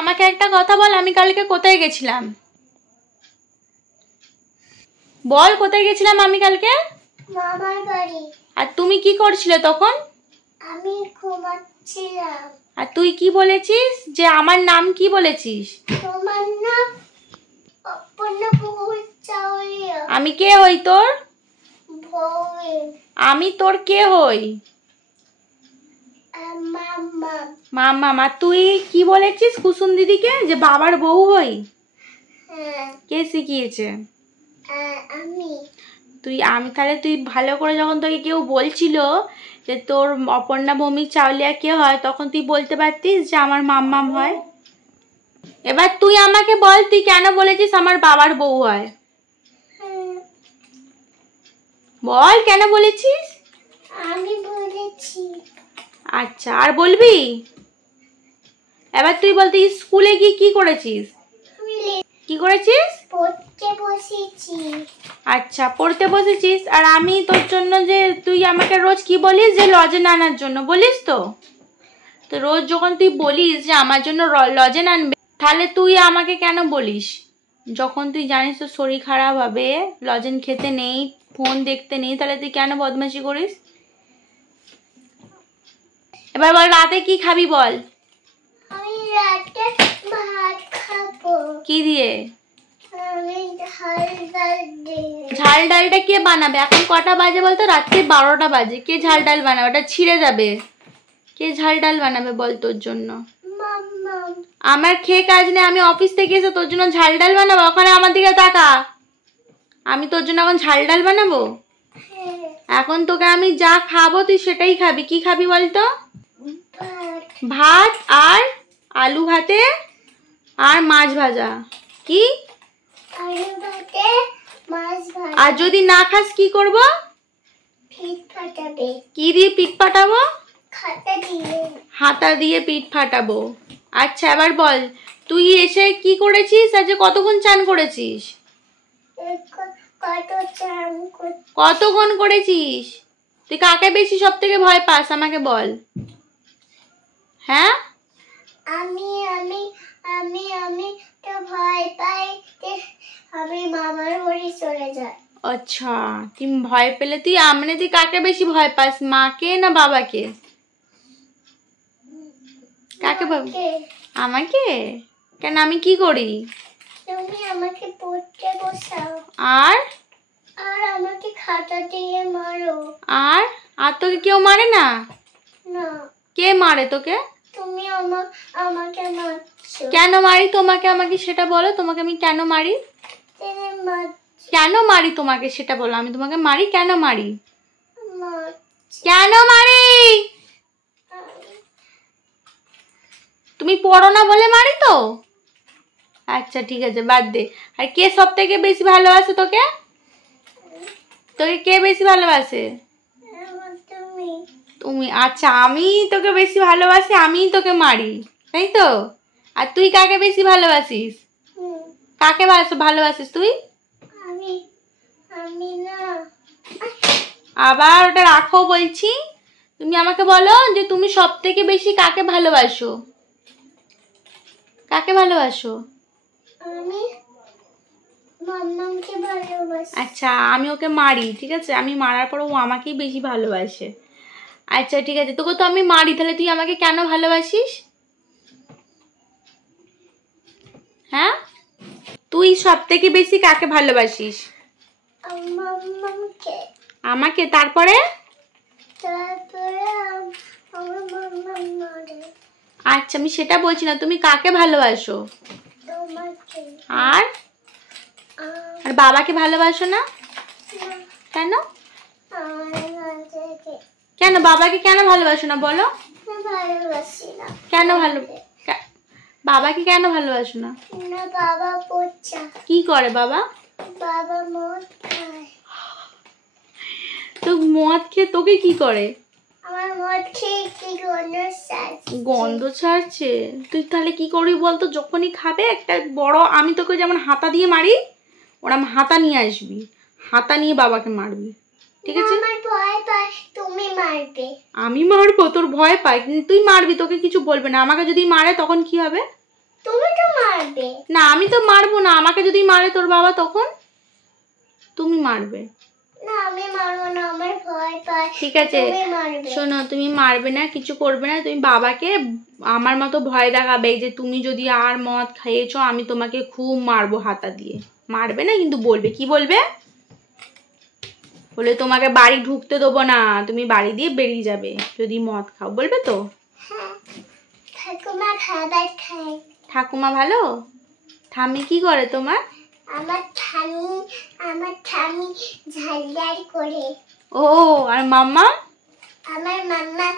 আমাকে একটা কথা বল, আমি কালকে কোথায় গেছিলাম? বল কোথায় গেছিলাম আমি কালকে? মামার বাড়ি। আর তুমি কি করছিলে তখন? আমি ঘুমাচ্ছিলাম। আর তুই কি বলেছিস যে আমার নাম কি বলেছিস? তোমার নাম অপর্ণা চাউলিয়া। আমি কে হই তোর? বউয়ের। আমি তোর কে হই? মামা। মামা। মা তুই কি বলেছিস কুসুম দিদিকে যে বাবার বউ হই? হ্যাঁ। কে শিখিয়েছে? আমি। আমি তাহলে তুই ভালো করে যখন তোকে কেউ বলছিল যে তোর অপর্ণা ভৌমিক চাউলিয়া কে হয়, তখন তুই বলতে পারতিস যে আমার মাম্মাম হয়। এবার তুই আমাকে বল তুই কেন বলেছিস আমার বাবার বউ হয়? বল কেন বলেছিস? আমি বলেছি। আচ্ছা, আর বলবি? এবার তুই বল তুই স্কুলে গিয়ে কি করেছিস? কি করেছিস? পড়তে বসেছি। আচ্ছা, পড়তে বসেছিস। আর আমি তোর জন্য যে তুই আমাকে রোজ কি বলিস যে লজেন আনার জন্য বলিস তো? তো রোজ যখন তুই বলিস যে আমার জন্য লজেন আনবে, তাহলে তুই আমাকে কেন বলিস? যখন তুই জানিস তোর শরীর খারাপ হবে, লজেন খেতে নেই, ফোন দেখতে নেই, তাহলে তুই কেন বদমাশি করিস? এবার বল রাতে কি খাবি বল? আমি রাতে ভাত খাবো। কি দিয়ে? আমি ঝাল ডাল দিয়ে। ঝাল ডালটা কে বানাবে? এখন কটা বাজে বলতো? রাত্রি 12টা বাজে। কে ঝাল ডাল বানাবে? ওটা ছিঁড়ে যাবে। কে ঝাল ডাল বানাবে বল তোর জন্য? মাম্মা। আমার খেয়ে কাজ নেই, আমি অফিস থেকে এসে তোর জন্য ঝাল ডাল বানাবো? ওখানে আমার দিকে তাকা। আমি তোর জন্য এখন ঝাল ডাল বানাবো? এখন তোকে আমি যা খাবো তুই সেটাই খাবি। কি খাবি বলতো? ভাত আর আলু ভাতে আর মাছ ভাজা। কি? আলু ভাতে মাছ ভাজা। আর যদি না খাস কি করব? পিঠ ফাটাবে। কি দিয়ে পিঠ ফাটাবো? খাতা দিয়ে। হাতা দিয়ে পিঠ ফাটাবো। আচ্ছা, এবার বল তুই এসে কি করেছিস? আজ কতক্ষণ চান করেছিস? কতক্ষণ করেছিস? তুই কাকে বেশি সব থেকে ভয় পাস আমাকে বল? হ্যাঁ, আমি আমি আমি আমি তো ভয় পাই যে আমি মামার বাড়ি চলে যাই। আচ্ছা, তুই ভয় পেলে তুই তুই কাকে বেশি ভয় পাস, মাকে না বাবাকে? কাকে? আমাকে? কেন, আমি কি করি? তুমি আমাকে পড়তে বসাও। আর আমাকে খাতা দিয়ে মারো। আর তোকে কেউ মারে না? না। কে মারে তোকে? তুমি আমাকে মারছো। কেন মারি তোমাকে? আমাকে সেটা বলো। তোমাকে আমি কেন মারি? কেন মারি তোমাকে সেটা বলো। আমি তোমাকে মারি কেন? মারি কেন মারি? তুমি পড়ো না বলে মারি তো? আচ্ছা ঠিক আছে, বাদ দে। আর কে সব থেকে বেশি ভালোবাসে তোকে? তোকে কে বেশি ভালোবাসে? তুমি। আচ্ছা, আমি তোকে বেশি ভালোবাসি, আমি তোকে মারি, তাই তো? আর তুই কাকে বেশি ভালোবাসিস? কাকে ভালোবাসিস তুই? আমি না। আবার ওটা রাখো বলছি। তুমি আমাকে বলো যে তুমি সব থেকে বেশি কাকে ভালোবাসো? কাকে ভালোবাসো? আমি মাম্মাকে ভালোবাসি। আচ্ছা, আমি ওকে মারি, ঠিক আছে? আমি মারার পর ও আমাকেই বেশি ভালোবাসে। আচ্ছা ঠিক আছে, তোকে তো আমি মারি, তাহলে তুই আমাকে কেন ভালোবাসিস? হ্যাঁ, তুই সব থেকে বেশি কাকে ভালোবাসিস? আমাকে। তারপরে? আচ্ছা, আমি সেটা বলছি না, তুমি কাকে ভালোবাসো? আর বাবাকে ভালোবাসো না কেন? কেন বাবাকে কেন ভালোবাসো না বলো? কেন বাবাকে কেন ভালোবাসো না? বাবা পচা। কি করে বাবা? বাবা মদ খায়। তো মদ খেয়ে তোকে কি করে? আমার মদ খেয়ে কি গন্ধ ছাড়ছে। তুই তাহলে কি করবি বলতো? যখনই খাবে একটা বড়, আমি তোকে যেমন হাতা দিয়ে মারি ওরম হাতা নিয়ে আসবি, হাতা নিয়ে বাবাকে মারবি, ঠিক আছে? আমার ভয় পাই, তুমি মারবে। আমি মারবো? তোর ভয় পাই? তুই মারবি, তোকে কিছু বলবে না। আমাকে যদি মারে তখন কি হবে? তুমি তো মারবে। না আমি তো মারবো না, আমাকে যদি মারে তোর বাবা তখন তুমি মারবে। না আমি মারবো না, আমার ভয় পায়। ঠিক আছে তুমি মারবে। শোনো, তুমি মারবে না, কিছু করবে না, তুমি বাবাকে আমার মতো ভয় দেখাবে যে তুমি যদি আর মদ খাইয়েছো আমি তোমাকে খুব মারবো হাতা দিয়ে। মারবে না কিন্তু বলবে, কি বলবে? বলে তোমাকে বাড়ি ঢুকতে দেবো না, তুমি বাড়ি দিয়ে বেরিয়ে যাবে যদি মদ খাও, বলবে তো? হ্যাঁ, ঠাকুমা খাবার খায়। ঠাকুমা ভালো? ঠামি কি করে তোমার? আমার ঠামি ঝালঝাল করে। ও আর মাম্মা? আমার মাম্মা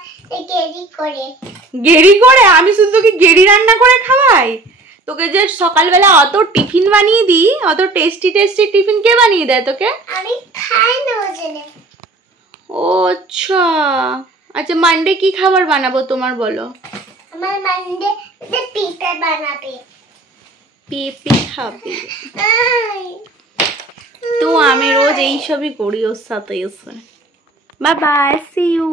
গেরি করে। গেরি করে? আমি শুধু তোকে গেরি রান্না করে খাওয়াই? তোকে যে সকালবেলা অত টিফিন বানিয়ে দিই, অত টেস্টি টেস্টি টিফিন কে বানিয়ে দেয় তোকে? আমি খাই না ওজনে। ও আচ্ছা আচ্ছা, মানডে কি খাবার বানাবো তোমার বলো? আমার মানডে পিঠা বানাবে। পেঁপে খাবে তো? আমি রোজ এইসবই করি ওর সাথে এসে। Bye bye, see you.